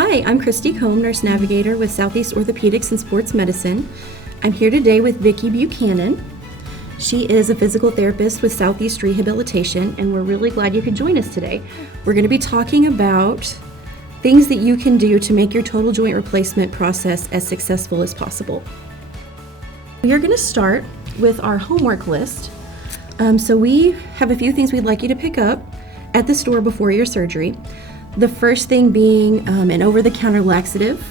Hi, I'm Kristie Kohm, Nurse Navigator with Southeast Orthopedics and Sports Medicine. I'm here today with Vicky Buchanan. She is a physical therapist with Southeast Rehabilitation, and we're really glad you could join us today. We're going to be talking about things that you can do to make your total joint replacement process as successful as possible. We are going to start with our homework list. So we have a few things we'd like you to pick up at the store before your surgery. The first thing being an over-the-counter laxative.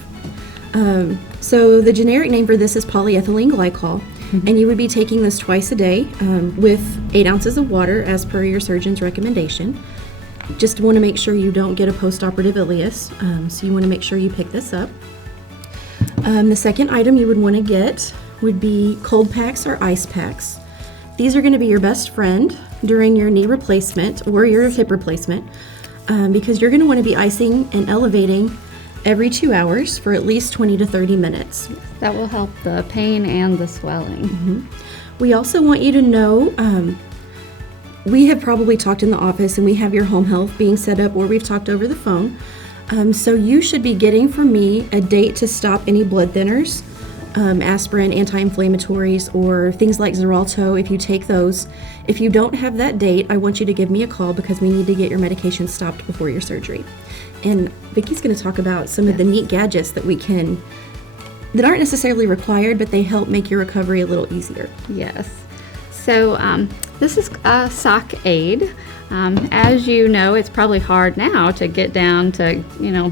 So the generic name for this is polyethylene glycol, and you would be taking this twice a day with 8 ounces of water as per your surgeon's recommendation. Just want to make sure you don't get a post-operative ileus, so you want to make sure you pick this up. The second item you would want to get would be cold packs or ice packs. These are going to be your best friend during your knee replacement or your hip replacement because you're going to want to be icing and elevating every 2 hours for at least 20 to 30 minutes. That will help the pain and the swelling. We also want you to know, we have probably talked in the office and we have your home health being set up, or we've talked over the phone. So you should be getting from me a date to stop any blood thinners, aspirin, anti-inflammatories, or things like Xarelto if you take those. If you don't have that date, I want you to give me a call because we need to get your medication stopped before your surgery. And Vicky's going to talk about some of the neat gadgets that that aren't necessarily required, but they help make your recovery a little easier. Yes. So this is a sock aid. As you know, it's probably hard now to get down to,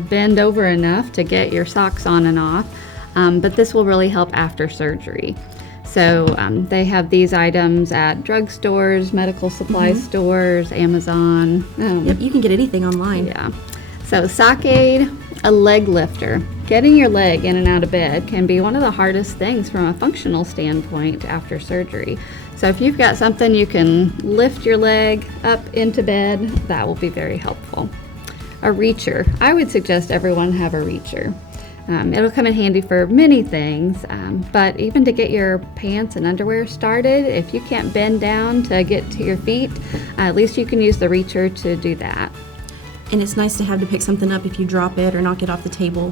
bend over enough to get your socks on and off. But this will really help after surgery. So they have these items at drugstores, medical supply stores, Amazon. Yep, you can get anything online. Yeah. So sock aid, a leg lifter. Getting your leg in and out of bed can be one of the hardest things from a functional standpoint after surgery. So if you've got something you can lift your leg up into bed, that will be very helpful. A reacher. I would suggest everyone have a reacher. It'll come in handy for many things, but even to get your pants and underwear started, if you can't bend down to get to your feet, at least you can use the reacher to do that. And it's nice to have to pick something up if you drop it or knock it off the table,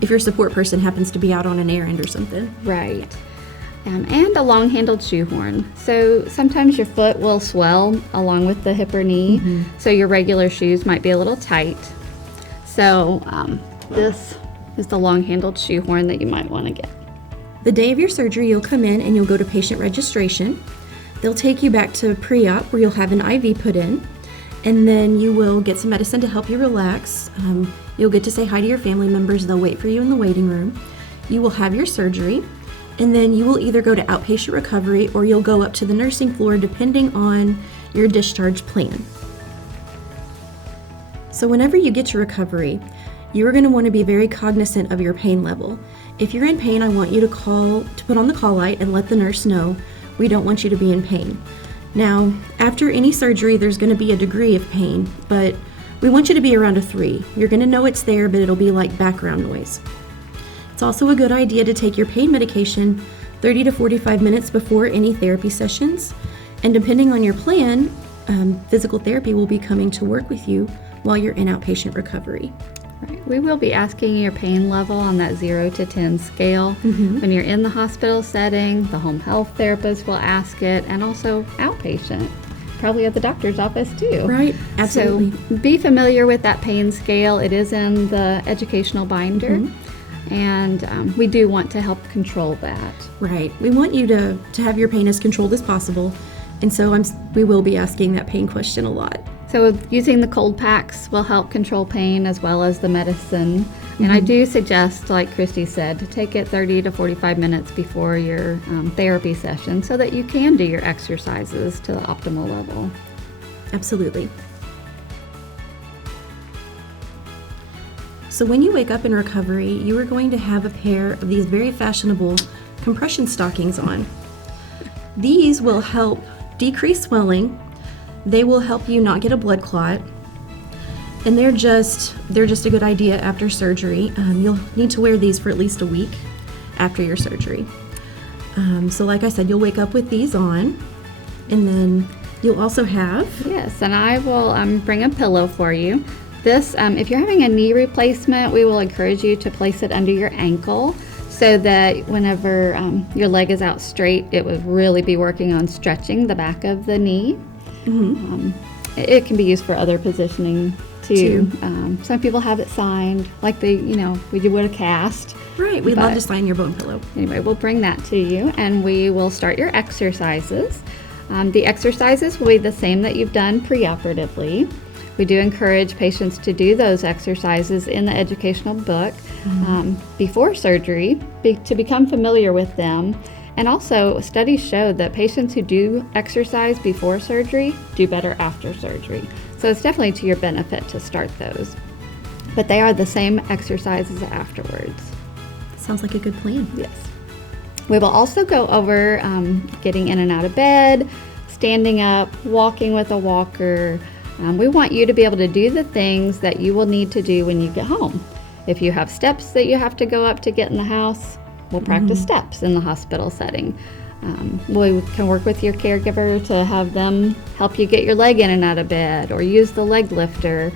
if your support person happens to be out on an errand or something. Right. And a long-handled shoehorn. So sometimes your foot will swell along with the hip or knee, so your regular shoes might be a little tight. So this is the long-handled shoehorn that you might want to get. The day of your surgery, you'll come in and you'll go to patient registration. They'll take you back to pre-op where you'll have an IV put in, and then you will get some medicine to help you relax. You'll get to say hi to your family members. They'll wait for you in the waiting room. You will have your surgery, and then you will either go to outpatient recovery or you'll go up to the nursing floor depending on your discharge plan. So whenever you get to recovery, you are going to want to be very cognizant of your pain level. If you're in pain, I want you to put on the call light and let the nurse know we don't want you to be in pain. Now, after any surgery, there's going to be a degree of pain, but we want you to be around a 3. You're going to know it's there, but it'll be like background noise. It's also a good idea to take your pain medication 30 to 45 minutes before any therapy sessions, and depending on your plan, physical therapy will be coming to work with you while you're in outpatient recovery. Right. We will be asking your pain level on that 0 to 10 scale. When you're in the hospital setting, the home health therapist will ask it, and also outpatient, probably at the doctor's office too. Right, absolutely. So be familiar with that pain scale. It is in the educational binder, and we do want to help control that. Right. We want you to have your pain as controlled as possible, and so we will be asking that pain question a lot. So using the cold packs will help control pain as well as the medicine. And I do suggest, like Kristie said, to take it 30 to 45 minutes before your therapy session so that you can do your exercises to the optimal level. Absolutely. So when you wake up in recovery, you are going to have a pair of these very fashionable compression stockings on. These will help decrease swelling. They will help you not get a blood clot, and they're just a good idea after surgery. You'll need to wear these for at least a week after your surgery. So like I said, you'll wake up with these on, and then you'll also have... Yes, and I will bring a pillow for you. This, if you're having a knee replacement, we will encourage you to place it under your ankle so that whenever your leg is out straight, it would really be working on stretching the back of the knee. It can be used for other positioning too. Some people have it signed, like we would a cast. Right, we'd love to sign your bone pillow. Anyway, we'll bring that to you, and we will start your exercises. The exercises will be the same that you've done preoperatively. We do encourage patients to do those exercises in the educational book before surgery to become familiar with them. And also, studies show that patients who do exercise before surgery do better after surgery. So it's definitely to your benefit to start those. But they are the same exercises afterwards. Sounds like a good plan. Yes. We will also go over getting in and out of bed, standing up, walking with a walker. We want you to be able to do the things that you will need to do when you get home. If you have steps that you have to go up to get in the house, we'll practice steps in the hospital setting. We can work with your caregiver to have them help you get your leg in and out of bed, or use the leg lifter,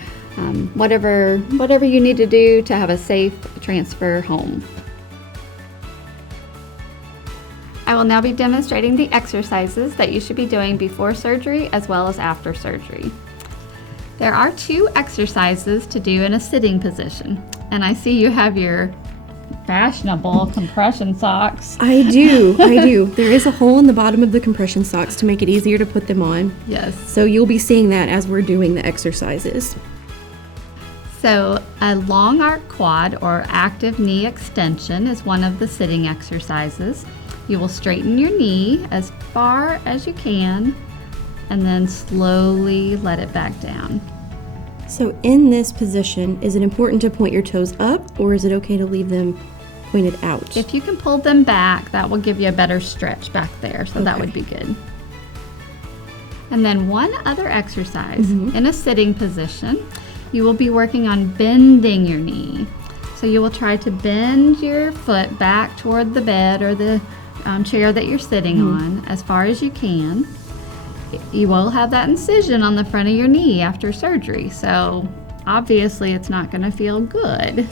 whatever you need to do to have a safe transfer home. I will now be demonstrating the exercises that you should be doing before surgery as well as after surgery. There are 2 exercises to do in a sitting position, and I see you have your fashionable compression socks. I do. There is a hole in the bottom of the compression socks to make it easier to put them on. Yes. So you'll be seeing that as we're doing the exercises. So a long arc quad or active knee extension is one of the sitting exercises. You will straighten your knee as far as you can and then slowly let it back down. So in this position, is it important to point your toes up, or is it okay to leave them pointed out? If you can pull them back, that will give you a better stretch back there, so that would be good. And then one other exercise, in a sitting position, you will be working on bending your knee. So you will try to bend your foot back toward the bed or the chair that you're sitting on as far as you can. You will have that incision on the front of your knee after surgery, so obviously it's not going to feel good.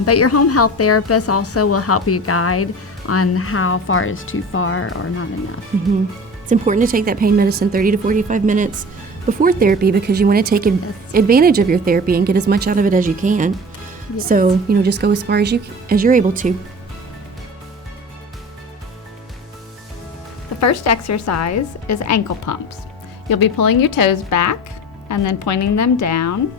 But your home health therapist also will help you guide on how far is too far or not enough. It's important to take that pain medicine 30 to 45 minutes before therapy, because you want to take advantage of your therapy and get as much out of it as you can. So, just go as far as you're able to. The first exercise is ankle pumps. You'll be pulling your toes back and then pointing them down.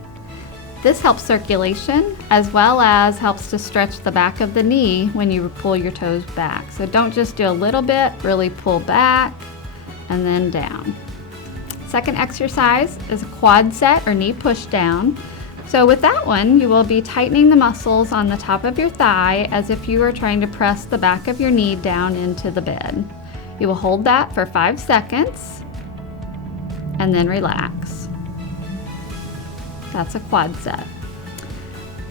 This helps circulation as well as helps to stretch the back of the knee when you pull your toes back. So don't just do a little bit, really pull back and then down. Second exercise is a quad set or knee push down. So with that one, you will be tightening the muscles on the top of your thigh as if you were trying to press the back of your knee down into the bed. You will hold that for 5 seconds and then relax. That's a quad set.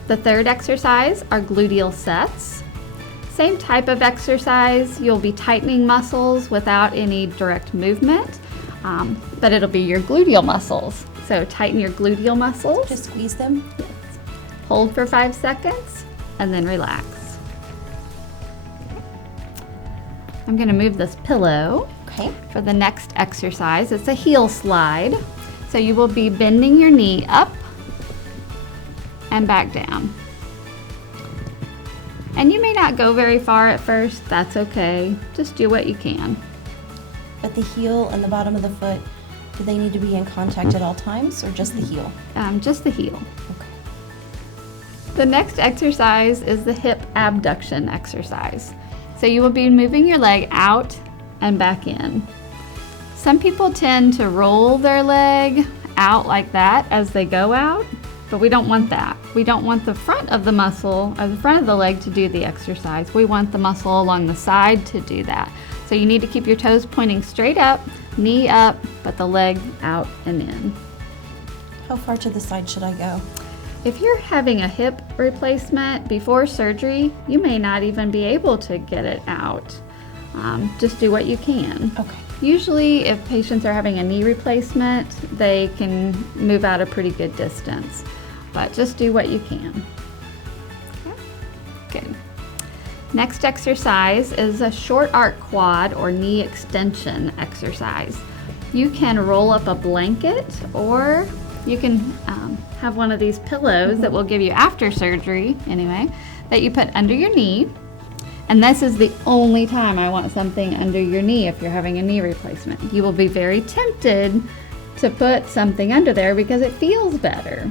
The third exercise are gluteal sets. Same type of exercise. You'll be tightening muscles without any direct movement, but it'll be your gluteal muscles. So tighten your gluteal muscles. Just squeeze them? Yes. Hold for 5 seconds and then relax. I'm going to move this pillow for the next exercise. It's a heel slide. So you will be bending your knee up and back down. And you may not go very far at first. That's okay. Just do what you can. But the heel and the bottom of the foot, do they need to be in contact at all times, or just the heel? Just the heel. Okay. The next exercise is the hip abduction exercise. So you will be moving your leg out and back in. Some people tend to roll their leg out like that as they go out, but we don't want that. We don't want the front of the muscle or the front of the leg to do the exercise. We want the muscle along the side to do that. So you need to keep your toes pointing straight up, knee up, but the leg out and in. How far to the side should I go? If you're having a hip replacement before surgery, you may not even be able to get it out. Just do what you can. Okay. Usually, if patients are having a knee replacement, they can move out a pretty good distance. but just do what you can. Okay. Good. Next exercise is a short arc quad or knee extension exercise. You can roll up a blanket, or you can have one of these pillows that we'll give you after surgery anyway, that you put under your knee. And this is the only time I want something under your knee if you're having a knee replacement. You will be very tempted to put something under there because it feels better,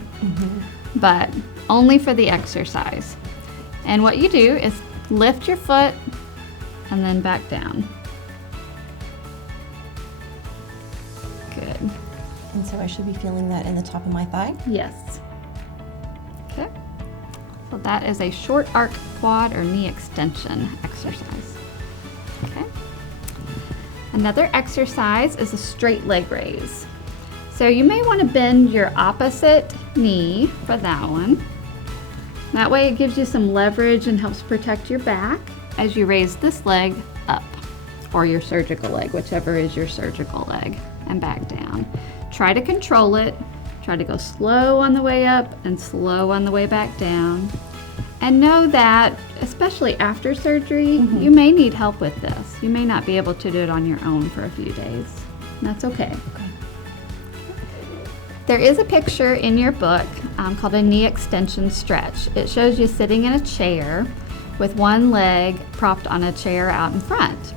but only for the exercise. And what you do is lift your foot and then back down. Good. And so I should be feeling that in the top of my thigh? Yes. Okay. So that is a short arc quad or knee extension exercise. Okay. Another exercise is a straight leg raise. So you may want to bend your opposite knee for that one. That way it gives you some leverage and helps protect your back as you raise this leg up, or your surgical leg, whichever is your surgical leg, and back down. Try to control it. Try to go slow on the way up and slow on the way back down. And know that, especially after surgery, you may need help with this. You may not be able to do it on your own for a few days. And that's okay. There is a picture in your book called a knee extension stretch. It shows you sitting in a chair with one leg propped on a chair out in front.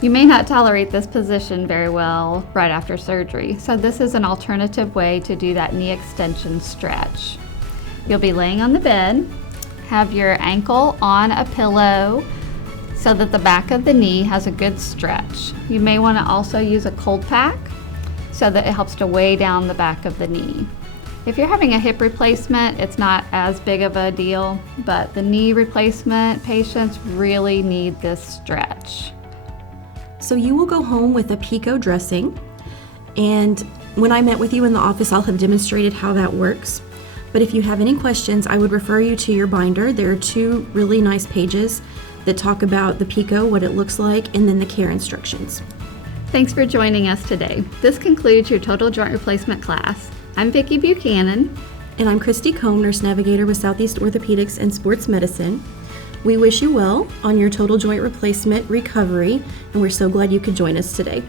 You may not tolerate this position very well right after surgery, so this is an alternative way to do that knee extension stretch. You'll be laying on the bed, have your ankle on a pillow so that the back of the knee has a good stretch. You may want to also use a cold pack so that it helps to weigh down the back of the knee. If you're having a hip replacement, it's not as big of a deal, but the knee replacement patients really need this stretch. So you will go home with a Pico dressing, and when I met with you in the office, I'll have demonstrated how that works. But if you have any questions, I would refer you to your binder. There are 2 really nice pages that talk about the Pico, what it looks like, and then the care instructions. Thanks for joining us today. This concludes your total joint replacement class. I'm Vicky Buchanan. And I'm Kristie Kohm, Nurse Navigator with Southeast Orthopedics and Sports Medicine. We wish you well on your total joint replacement recovery, and we're so glad you could join us today.